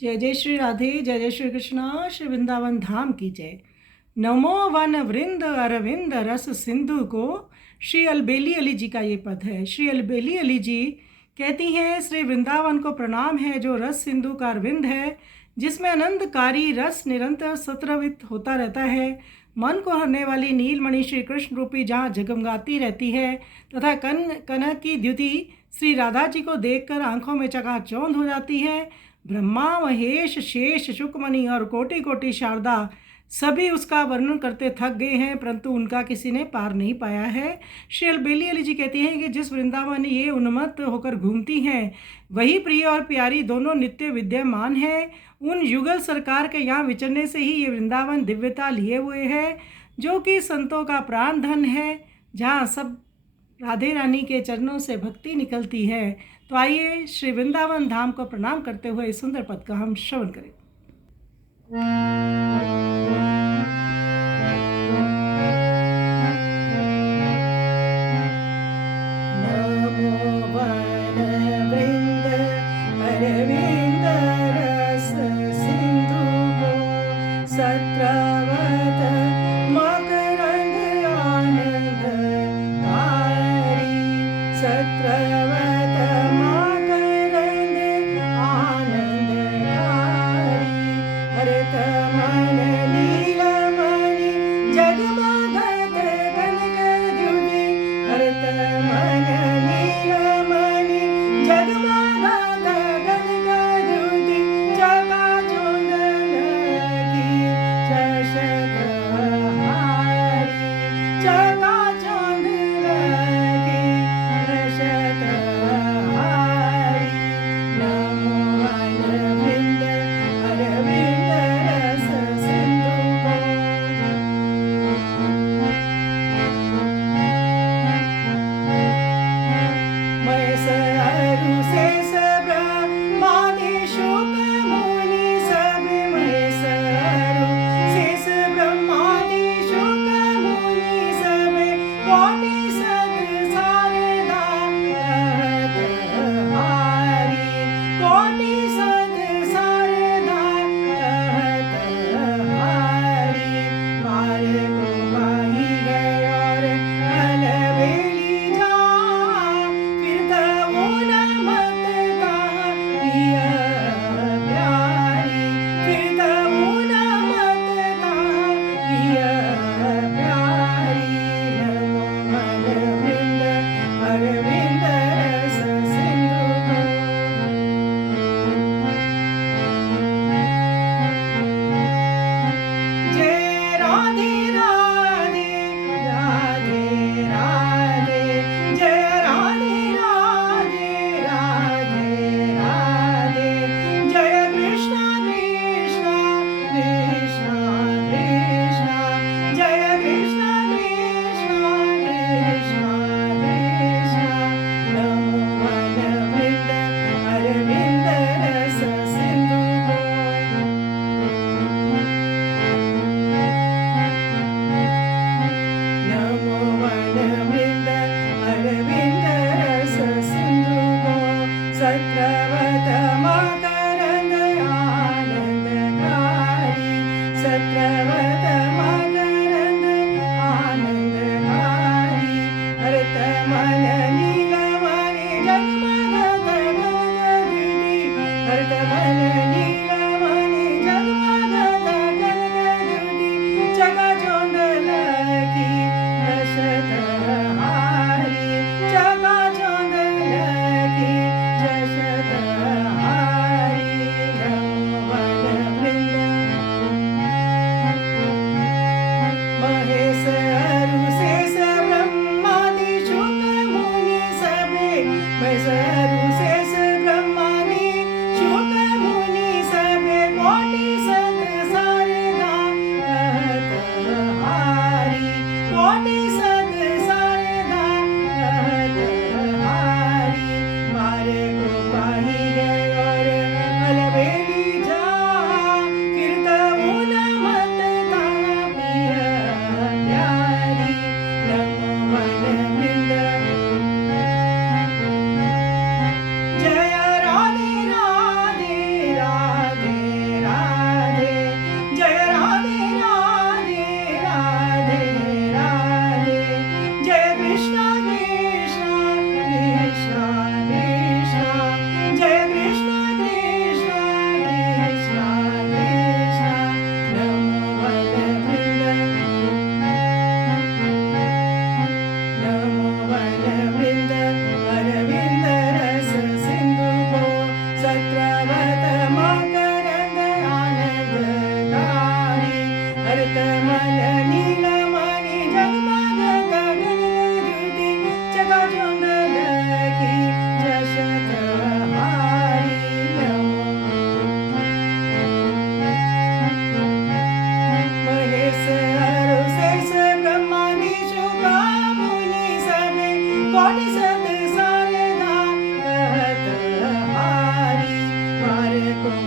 जय जय श्री राधे, जय जय श्री कृष्णा, श्री वृंदावन धाम की जय। नमो वन वृंद अरविंद रस सिंधु को। श्री अलबेली अली जी का ये पद है। श्री अलबेली अली जी कहती हैं, श्री वृंदावन को प्रणाम है जो रस सिंधु का अरविंद है, जिसमें आनंदकारी रस निरंतर सत्रवित होता रहता है। मन को हरने वाली नीलमणि श्री कृष्ण रूपी जहाँ जगमगाती रहती है तथा कनक की द्युति श्री राधा जी को देखकर आंखों में चकाचौंध हो जाती है। ब्रह्मा महेश शेष शुकमणि और कोटि कोटि शारदा सभी उसका वर्णन करते थक गए हैं, परंतु उनका किसी ने पार नहीं पाया है। श्री अलबेली अली जी कहती हैं कि जिस वृंदावन ये उन्मत्त होकर घूमती हैं वही प्रिय और प्यारी दोनों नित्य विद्यमान है। उन युगल सरकार के यहाँ विचरने से ही ये वृंदावन दिव्यता लिए हुए है, जो कि संतों का प्राण धन है, जहाँ सब राधे रानी के चरणों से भक्ति निकलती है। तो आइए श्री वृंदावन धाम को प्रणाम करते हुए इस सुंदर पद का हम श्रवण करें। मन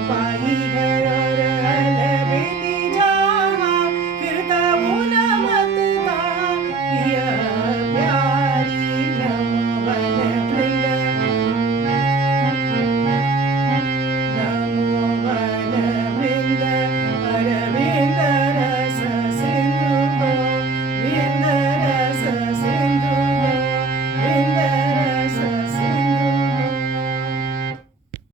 पाई है